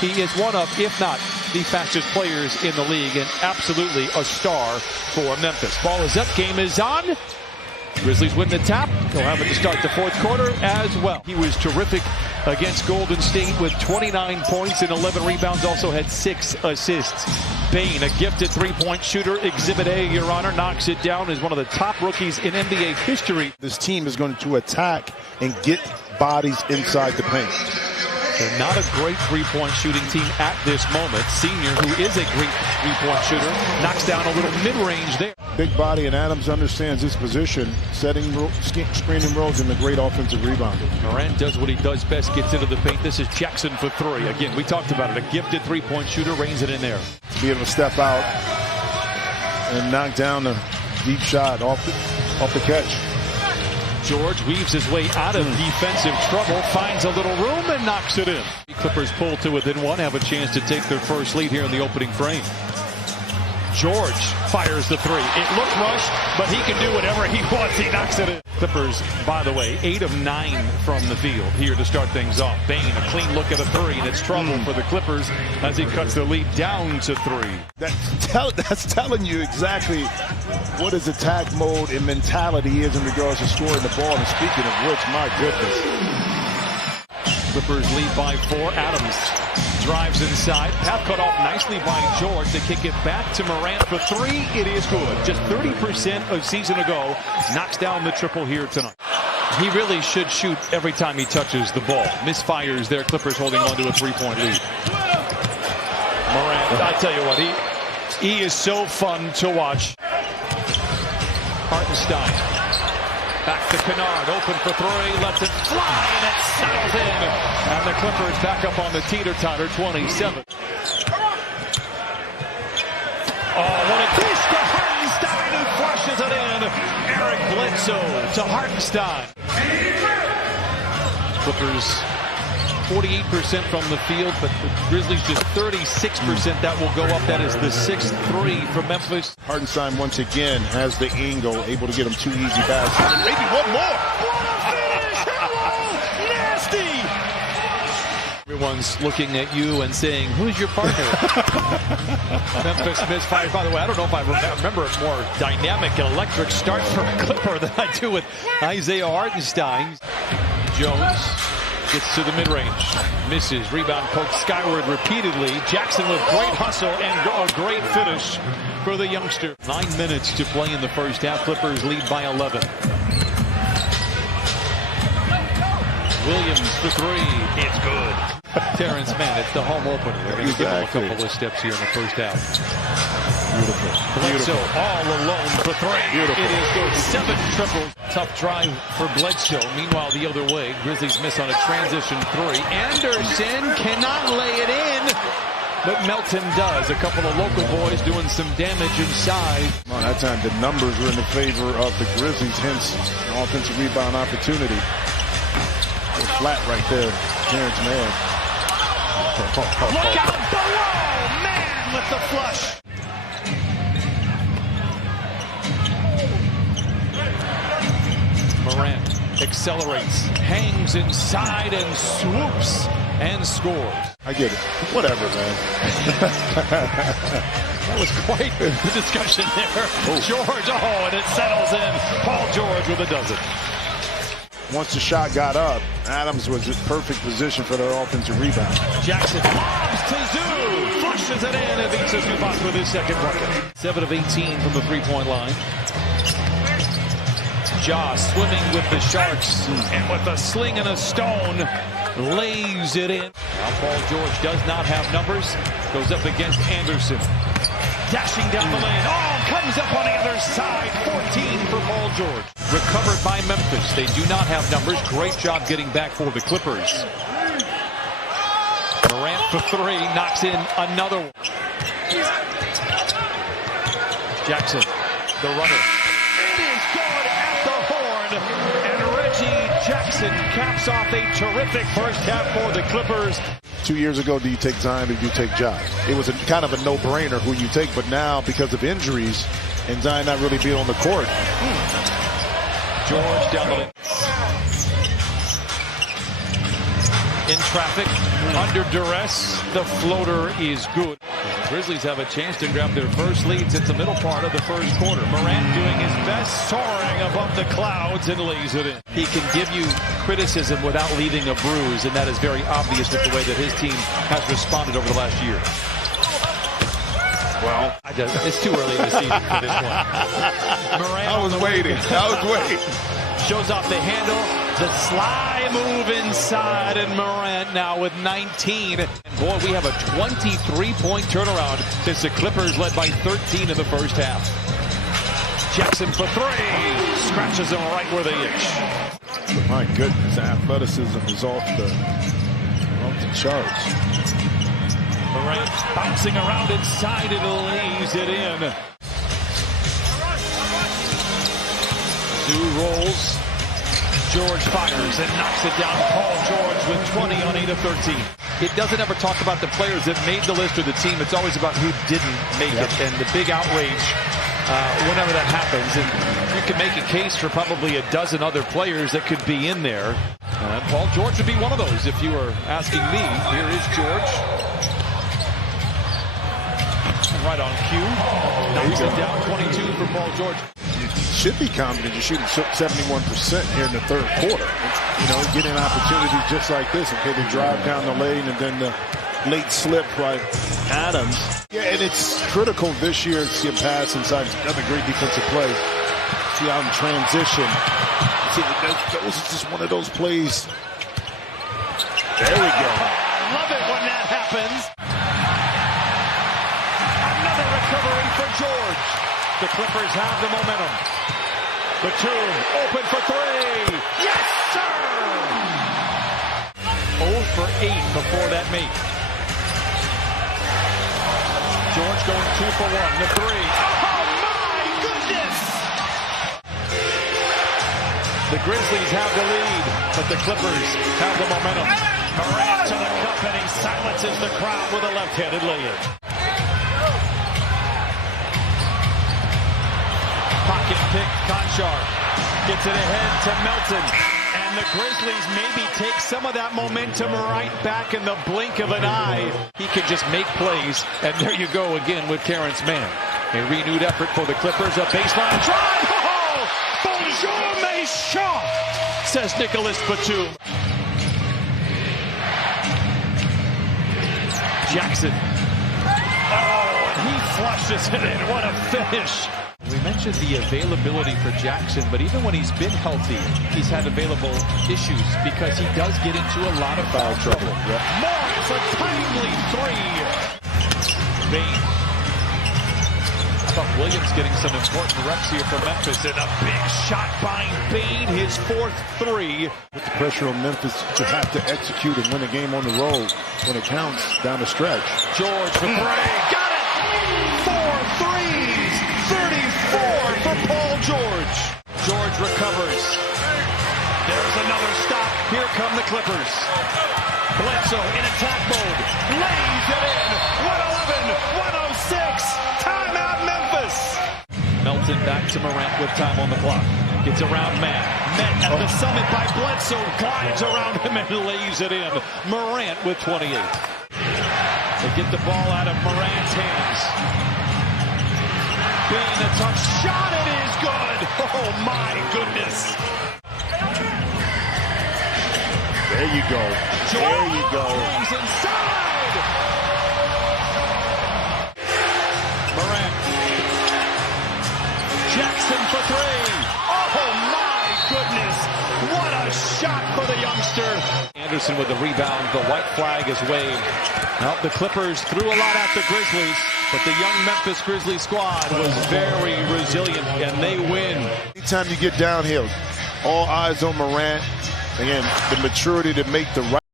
He is one of, if not the fastest players in the league, and absolutely a star for Memphis. Ball is up, game is on. Grizzlies win the tap. They'll have it to start the fourth quarter as well. He was terrific against Golden State with 29 points and 11 rebounds, also had 6 assists. Bane, a gifted three-point shooter, Exhibit A, Your Honor, knocks it down as one of the top rookies in NBA history. This team is going to attack and get bodies inside the paint. They're not a great three-point shooting team at this moment. Senior, who is a great three-point shooter, knocks down a little mid-range there. Big body, and Adams understands his position, setting screening roles, and a great offensive rebounder. Morant does what he does best, gets into the paint. This is Jackson for three. Again, we talked about it. A gifted three-point shooter, reins it in there. To be able to step out and knock down a deep shot off the catch. George weaves his way out of defensive trouble, finds a little room, and knocks it in. Clippers pull to within one, have a chance to take their first lead here in the opening frame. George fires the three. It looked rushed, but he can do whatever he wants. He knocks it in. Clippers, by the way, 8 of 9 from the field here to start things off. Bane, a clean look at a three, and it's trouble for the Clippers as he cuts the lead down to 3. That's telling you exactly what his attack mode and mentality is in regards to scoring the ball. And speaking of which, my goodness. Clippers lead by 4. Adams drives inside. Pass cut off nicely by George. They kick it back to Morant for 3. It is good. Just 30% of season ago. Knocks down the triple here tonight. He really should shoot every time he touches the ball. Misfires there. Clippers holding on to a 3-point lead. Morant, I tell you what, he is so fun to watch. Hartenstein. Back to Kennard, open for 3, lets it fly, and it settles in. And the Clippers back up on the teeter-totter, 27. Oh, what a dish to Hartenstein, who flushes it in. Eric Bledsoe to Hartenstein. Clippers 48% from the field, but the Grizzlies just 36%. That will go up. That is the 6th 3 from Memphis. Hartenstein once again has the angle, able to get him 2 easy baskets. And maybe one more. What a finish! Hello! Nasty! Everyone's looking at you and saying, who's your partner? Memphis misfires. By the way, I don't know if I remember a more dynamic and electric start for a Clipper than I do with Isaiah Hartenstein. Jones gets to the mid-range, misses, rebound poked skyward repeatedly. Jackson with great hustle and a great finish for the youngster. 9 minutes to play in the first half. Clippers lead by 11. Williams for 3. It's good. Terrence Mann, it's the home opener. They're going to give him a couple of steps here in the first half. Beautiful. Bledsoe all alone for 3. Beautiful. It is good. 7 triples. Tough drive for Bledsoe. Meanwhile, the other way, Grizzlies miss on a transition 3. Anderson cannot lay it in, but Melton does. A couple of local boys doing some damage inside. Well, that time the numbers were in the favor of the Grizzlies, hence an offensive rebound opportunity. Flat right there, Terrence Mann. Look out below! Man with the flush. Morant accelerates, hangs inside and swoops and scores. I get it. Whatever, man. That was quite the discussion there. Oh. George, and it settles in. Paul George with a dozen. Once the shot got up, Adams was in perfect position for the offensive rebound. Jackson lobs to Zoo, flushes it in, and beats Zubac with his second bucket. 7 of 18 from the three-point line. Ja swimming with the Sharks, and with a sling and a stone, lays it in. Now Paul George does not have numbers, goes up against Anderson. Dashing down the lane, comes up on the other side, 14 for Paul George. Recovered by Memphis, they do not have numbers. Great job getting back for the Clippers. Morant for 3, knocks in another one. Jackson, the runner. It is good at the horn, and Reggie Jackson caps off a terrific first half for the Clippers. 2 years ago, do you take Zion or do you take Ja? It was kind of a no-brainer who you take, but now because of injuries and Zion not really being on the court. George down the lane. in traffic, under duress. The floater is good. The Grizzlies have a chance to grab their first lead since the middle part of the first quarter. Morant doing his best, soaring above the clouds and lays it in. He can give you criticism without leaving a bruise, and that is very obvious with the way that his team has responded over the last year. Well, it's too early in the season for this one. Morant I was waiting. shows off the handle, the sly move inside, and Morant now with 19. And boy, we have a 23-point turnaround since the Clippers led by 13 in the first half. Jackson for three, scratches them right where they itch. My goodness, athleticism is off the charts. Morant bouncing around inside and lays it in. Zoo rolls. George fires and knocks it down. Paul George with 20 on 8 of 13. It doesn't ever talk about the players that made the list or the team. It's always about who didn't make it, and the big outrage whenever that happens. And you can make a case for probably a dozen other players that could be in there. Paul George would be one of those if you were asking me. Here is George. Right on cue. Knocks it down. 22 for Paul George. You should be confident you're shooting 71% here in the third quarter. You know, getting opportunities just like this. Okay, they drive down the lane and then the late slip by Adams. Yeah, and it's critical this year to see a pass inside. Another great defensive play. See out in transition. See, that was just one of those plays. There we go. Love it when that happens. Another recovery for George. The Clippers have the momentum. Batum open for three. Yes, sir! 0 for 8 before that make. George going 2 for 1. The three. Oh, my goodness! The Grizzlies have the lead, but the Clippers have the momentum. Morant to the cup, and he silences the crowd with a left-handed lay-in. Pocket pick, Conchar gets it ahead to Melton, and the Grizzlies maybe take some of that momentum right back in the blink of an eye. He can just make plays, and there you go again with Terrence Mann. A renewed effort for the Clippers, a baseline drive. Oh, bonjour, mes chants, says Nicholas Batum. Jackson. Oh, and he flushes it in. What a finish. We mentioned the availability for Jackson, but even when he's been healthy, he's had available issues because he does get into a lot of foul trouble. Yep. Morris, a timely three. Bane. I thought Williams getting some important reps here for Memphis, and a big shot by Bane, his 4th three. With the pressure on Memphis, you have to execute and win a game on the road when it counts down the stretch. George for three. Got it! 4 threes! 34 for Paul George. George recovers. There's another stop. Here come the Clippers. Bledsoe in attack mode. Lays it in. 111, 106. Timeout Memphis. Melton back to Morant with time on the clock. Gets around Matt. Met at the summit by Bledsoe. Climbs around him and lays it in. Morant with 28. They get the ball out of Morant's hands. Being a tough shot, it is good. Oh, my goodness. There you go. There you go. He's inside. Morant. Jackson for three. Oh, my goodness. What a shot for the youngster. Anderson with the rebound. The white flag is waved. Well, the Clippers threw a lot at the Grizzlies, but the young Memphis Grizzlies squad was very resilient, and they win. Anytime you get downhill, all eyes on Morant. Again, the maturity to make the right